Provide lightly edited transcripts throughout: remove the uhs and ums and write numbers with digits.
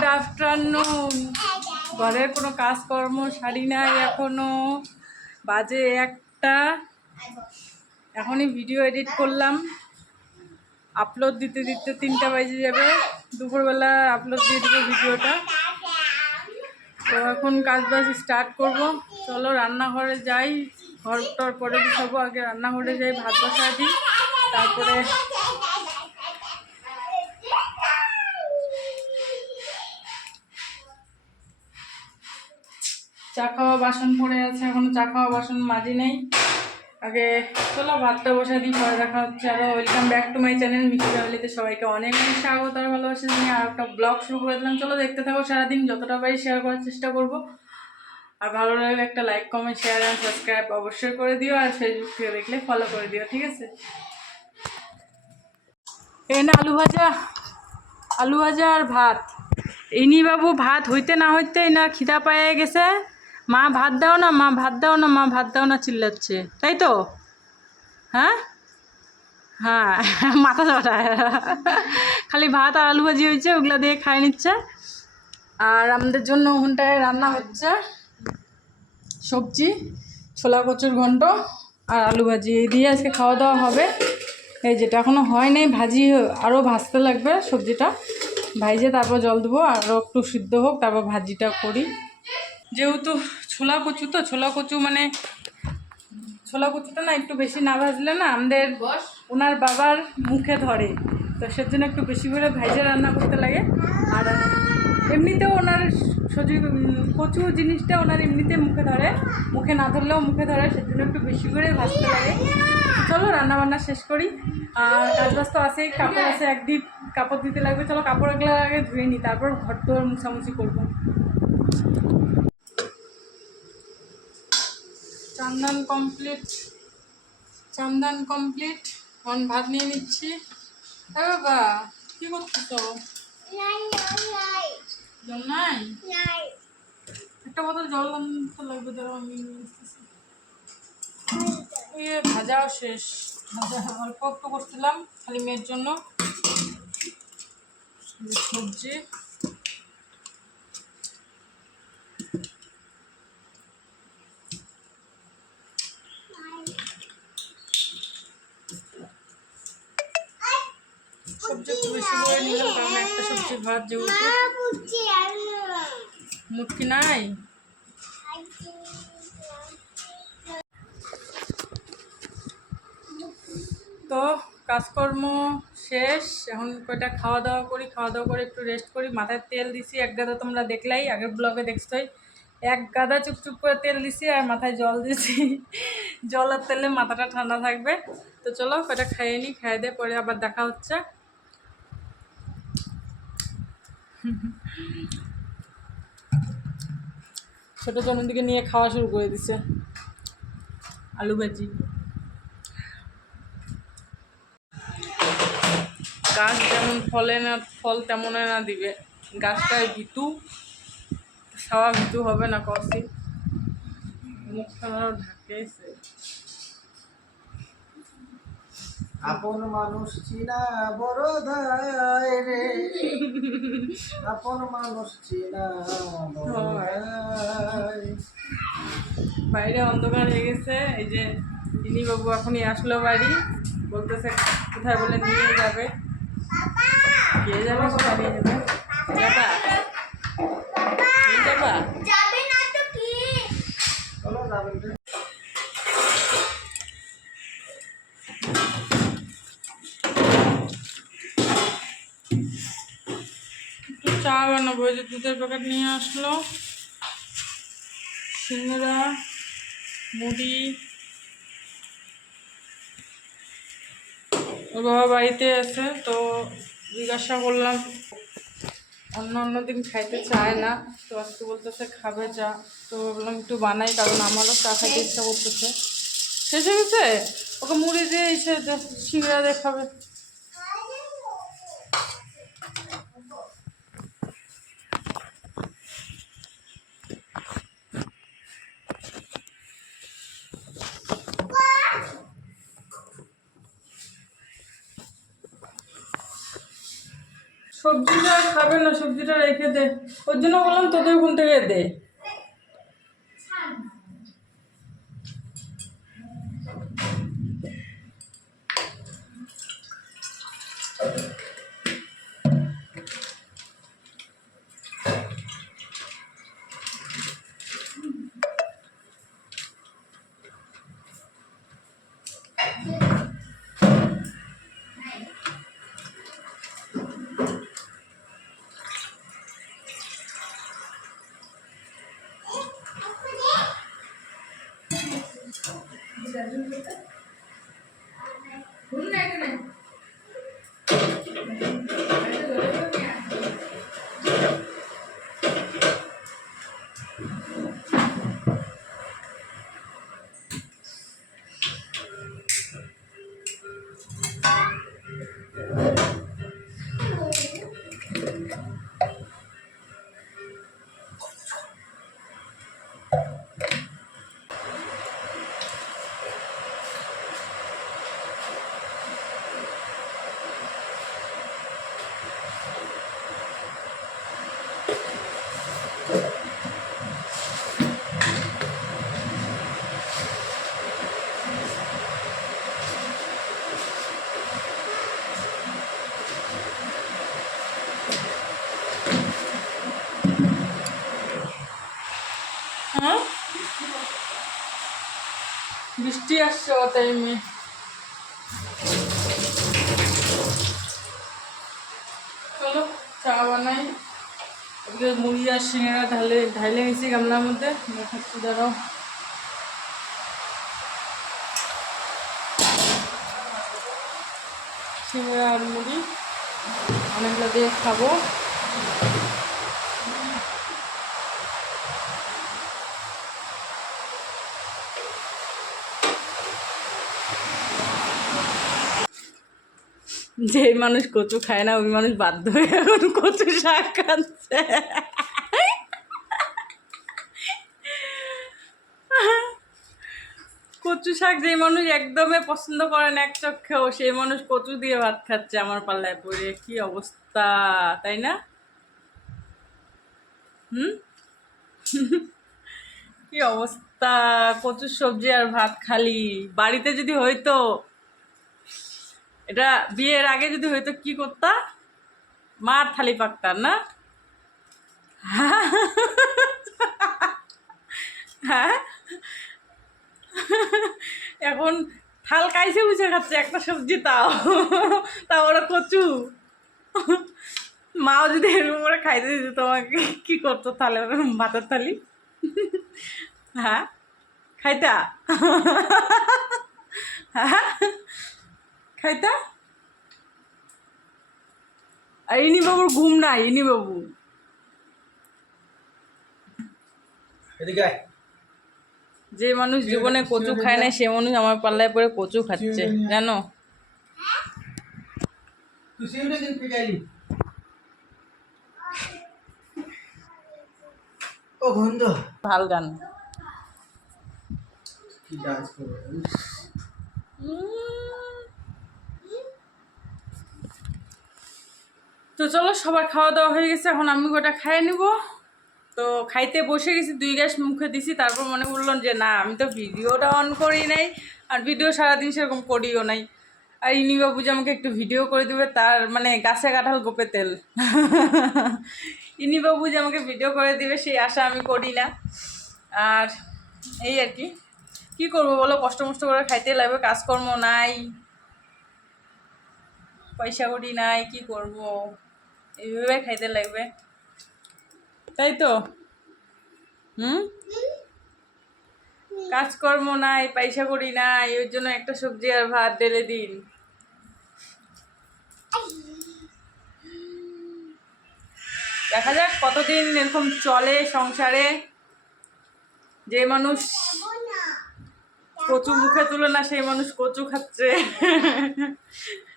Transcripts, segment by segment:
Good afternoon. ঘরের কোনো কাজকর্ম সারি নাই এখনো, বাজে 1টা। এখনই ভিডিও এডিট করলাম, আপলোড দিতে দিতে 3টা বাজে যাবে। দুপুরবেলা আপলোড দিয়ে দেবো ভিডিওটা। তো এখন কাজ বাজ স্টার্ট করব। চলো রান্নাঘরে যাই, ঘরটার পরে বিছাবো, আগে রান্নাঘরে যাই, ভাত বসা দিই, তারপরে চা খাওয়া বাসন পড়ে আছে, এখনো চা খাওয়া বাসন মাজি নেই। আগে চলো ভাতটা বসা দিই, পরে দেখা হচ্ছে। আরও welcome back to my channel Mithu ফ্যামিলিতে সবাইকে অনেক অনেক স্বাগত আর ভালোবাসা নিয়ে আর একটা ব্লগ শুরু করে দিলাম। চলো দেখতে থাকো, সারাদিন যতটা পারি শেয়ার করার চেষ্টা করব। আর ভালো লাগলে একটা like comment share and subscribe অবশ্যই করে দিও, আর ফেসবুক থেকে দেখলে ফলো করে দিও, ঠিক আছে? এই না আলু ভাজা আর ভাত। ইনি বাবু ভাত হইতে না হইতে না খিদা পায়ে গেছে। মা ভাত দাও না, মা ভাত দাও না, মা ভাত দাও না চিল্লাচ্ছে, তাই তো? হ্যাঁ হ্যাঁ, মাথা চটায়। খালি ভাত আর আলু ভাজি হয়েছে, ওগুলো দিয়ে খায় নিচ্ছে। আর আমাদের জন্য ওখানটায় রান্না হচ্ছে সবজি, ছোলা কচুর ঘন্ট আর আলু ভাজি, এই দিয়ে আজকে খাওয়া দাওয়া হবে। এই যেটা এখনও হয় নাই, ভাজি আরও ভাজতে লাগবে। সবজিটা ভাইজে তারপর জল দেবো, আরও একটু সিদ্ধ হোক, তারপর ভাজিটা করি। যেহেতু ছোলা কচু, তো ছোলা কচু মানে ছোলা কচুটা না একটু বেশি না ভাজলে না আমাদের ওনার বাবার মুখে ধরে, তো সেজন্য একটু বেশি করে ভাইজে রান্না করতে লাগে। আর এমনিতেও ওনার কচু জিনিসটা ওনার এমনিতে মুখে ধরে, মুখে না ধরলেও মুখে ধরে, সেজন্য একটু বেশি করে ভাজতে লাগে। চলো রান্নাবান্না শেষ করি। আর কাজ বাজ তো আছেই, কাপড় আছে, একদিন কাপড় দিতে লাগবে। চলো কাপড়গুলো আগে ধুয়ে নিই, তারপর ঘর তোর মুছামুছি করবো। চান্দান কমপ্লিট। এখন ভাত নিয়ে নিচ্ছি। বাবা কি করছো? জল নাই, একটা বোতল জল আনতে লাগবে, ধরো আমি ভাজাও শেষ। ভাজা অল্প একটু করছিলাম খালি মেয়ের জন্য। সবজি একটু বেশি করে নিলাম, কারণ একটা সবজির ভাত যেহেতু। মুটকি নাই, তো কাজকর্ম শেষ। এখন কয়টা খাওয়া দাওয়া করি, খাওয়া দাওয়া করে একটু রেস্ট করি। মাথায় তেল দিছি 1 গাদা, তোমরা দেখলাই আগের ব্লগে দেখছোই। 1 গাদা চুপচুপ করে তেল দিছি আর মাথায় জল দিছি। জল আর তেলে মাথাটা ঠান্ডা থাকবে। তো চলো কয়টা খাইয়ে নিই, খাইয়ে দিয়ে পরে আবার দেখা হচ্ছে। ছোটো জনদিকে নিয়ে খাওয়া শুরু করে দিছে আলু ভাজি। গাছ যেমন ফল তেমন না দিবে। গাছটায় ভিতু, খাওয়া ভিতু হবে না কষি, মুখখানা ঢাকেছে। আপন মানুষ চিনা বড় দায় রে, আপন মানুষ চিনা বড় দায়। বাইরে অন্ধকার হয়ে গেছে। এই যে ইনি বাবু এখনই আসলো বাড়ি, বলতেছে কোথায় বলে নিয়ে যাবে। কে যাবে, কোথায় নিয়ে যাবে? যাবা নিয়ে যাবা? চলো যাবেন। একটু চা বানাবো। এই যে দুধের প্যাকেট নিয়ে আসলো, সিঙ্গারা, মুড়ি। ওর বাবা বাড়িতে আছে, তো জিজ্ঞাসা করলাম, অন্য দিন খাইতে চায় না, তো আজকে বলতেছে খাবে চা। তো বললাম একটু বানাই, কারণ আমারও চা খাইতে ইচ্ছা করতেছে। শেষ হয়ে গেছে, ওকে মুড়ি দিয়ে এসে সিঙ্গারা দিয়ে খাবে। সবজিটা খাবে না, সবজিটা রেখে দে। ওর জন্য বললাম তোদের ওখান থেকে দে। হ্যাঁ, বৃষ্টি আসছে ও টাইমে। চলো চা বানাই। ওদিকে মুড়ি আর সিঙ্গারা ঢাইলে গেছি গামলার মধ্যে, দেখাচ্ছি দাঁড়াও। সিঙ্গারা আর মুড়ি অনেকগুলো দিয়ে খাবো। যে মানুষ কচু খায় না ওই মানুষ বাধ্য হয়ে এখন কচু শাক খাচ্ছে। কচু শাক যে মানুষ একদমই পছন্দ করে না এক চক্ষেও, সেই মানুষ কচু দিয়ে ভাত খাচ্ছে আমার পাল্লায় পড়ে। কি অবস্থা, তাই না? হুম, কি অবস্থা! কচুর সবজি আর ভাত খালি। বাড়িতে যদি হইতো, এটা বিয়ের আগে যদি হইতো কি করতা? মার থালি পাকতার না? হ্যাঁ, এখন থাল কাইছে বুঝে খাচ্ছে একটা সবজি, তাও তাও ওরা কচু। মাও যদি এরকম করে খাইতে দিত তোমাকে, কি করতো তাহলে ভাতের থালি? হ্যাঁ, খাইতা? হ্যাঁ, খাইতা? আর ইনি বাবুর ঘুম নাই, ইনি বাবু এদিকে আয়। যে মানুষ জীবনে কচু খায় না সে মানুষ আমার পাল্লায় পরে কচু খাচ্ছে, জানো? তুই সিউরে দিন পিটাইলি। ও গন্ধ। ভাল গান। কি ডান্স করে। তো চলো, সবার খাওয়া দাওয়া হয়ে গেছে, এখন আমি গোটা খাইয়ে নিব। তো খাইতে বসে গেছি, 2 গ্যাস মুখে দিছি, তারপর মনে করলাম যে না, আমি তো ভিডিওটা অন করি নাই, আর ভিডিও সারাদিন সেরকম করিও নাই। আর ইনি বাবু যে আমাকে একটু ভিডিও করে দেবে, তার মানে গাছে কাঁঠাল গোপে তেল। ইনি বাবু যে আমাকে ভিডিও করে দিবে সেই আশা আমি করি না। আর এই আর কি, কী করবো বলো, কষ্ট মষ্ট করে খাইতে লাগবে, কাজকর্ম নাই, পয়সা কড়ি নাই, কি করব, এইভাবে খাইতে লাগবে, তাই তো? হুম, কাজকর্ম নাই, পয়সা কড়ি নাই, ওই জন্য একটা সবজি আর ভাত ঢেলে দিন। দেখা যাক কতদিন এরকম চলে সংসারে। যে মানুষ কচু মুখে তুলে না সেই মানুষ কচু খাচ্ছে।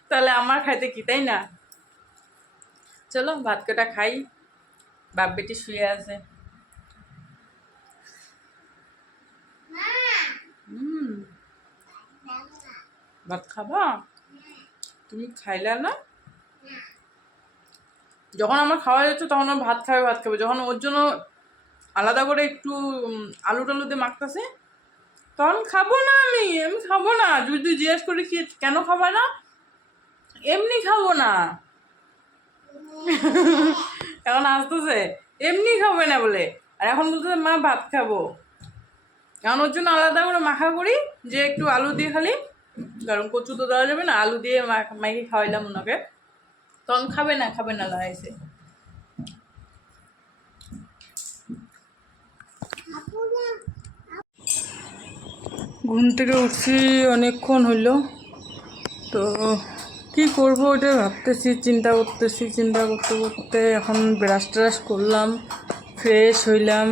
তাহলে আমার খাইতে কি, তাই না? চলো ভাত কটা খাই, বাপ বেটি শুয়ে আছে। ভাত খাবা? তুমি খাইলা না? যখন আমার খাওয়া যাচ্ছে তখন ও ভাত খাবে, যখন ওর জন্য আলাদা করে একটু আলু টালু দিয়ে মাখতেছে তখন খাবো না, আমি খাবো না। যদি জিজ্ঞেস করি কি কেন খাবো না, এমনি খাবো না। এখন আসতেছে এমনি খাবে না বলে, আর এখন বলতেছে মা ভাত খাবো। এখন ওর জন্য আলাদা করে মাখা করি, যে একটু আলু দিয়ে খালি, কারণ কচু তো দেওয়া যাবে না, আলু দিয়ে মাইকে খাওয়াইলাম ওনাকে, তখন খাবে না লাগাইছে। ঘুম থেকে উঠছি অনেকক্ষণ হইলো, তো কি করব ওটাই ভাবতেছি, চিন্তা করতে করতে এখন ব্রাশ ট্রাশ করলাম, ফ্রেশ হইলাম,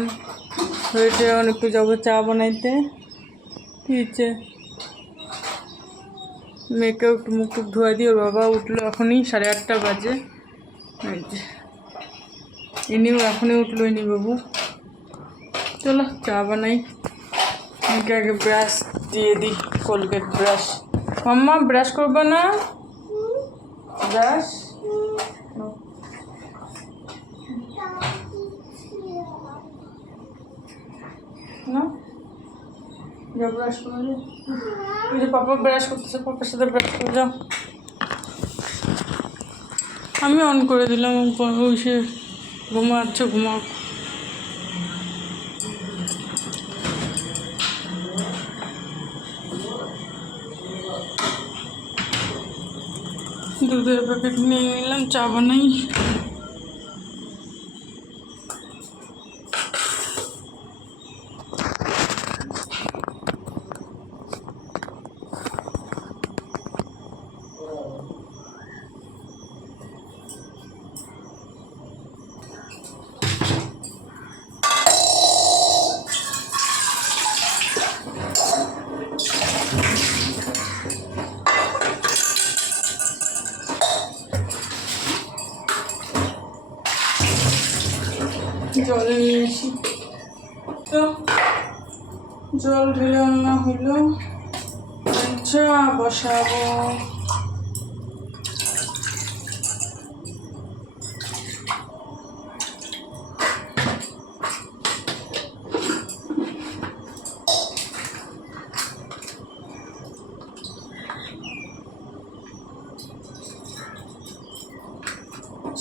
হয়েছে এখন একটু যাবো চা বানাইতে। কি হচ্ছে, মেয়েকে একটু মুখ টুক ধোয়া দিয়ে, ওর বাবা উঠলো এখনই, 8:30 বাজে। ইনিও এখনই উঠলো, ইনি বাবু। চলো চা বানাই। মেয়েকে আগে ব্রাশ দিয়ে দিই, কোলগেট ব্রাশ। মাম্মা ব্রাশ করবে না? ব্রাশ না, যাও ব্রাশ করে যাও। ওই যে পাপা ব্রাশ করতেছে, পাপার সাথে ব্রাশ করে যাও। আমি অন করে দিলাম, ওই সে ঘুমাচ্ছে, ঘুমাও। দুধের প্যাকেট নিয়ে নিলাম, চা বানাই। জলে নিয়েছি তো, জল ঢেলে আনা হইলো, চা বসাবো।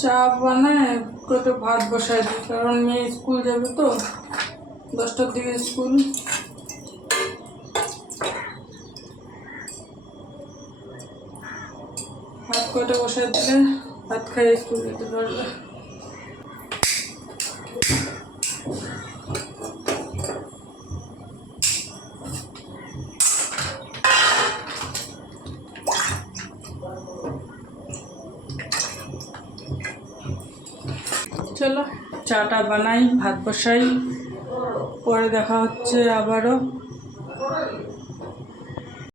চা বানায় কত ভাত বসায় দিই, কারণ মেয়ে স্কুল যাবে তো, 10টার দিকে স্কুল। ভাত কটা বসায় দিলে ভাত খাইয়ে স্কুল যেতে পারবে। চলো চাটা বানাই, ভাত বসাই, পরে দেখা হচ্ছে আবারও।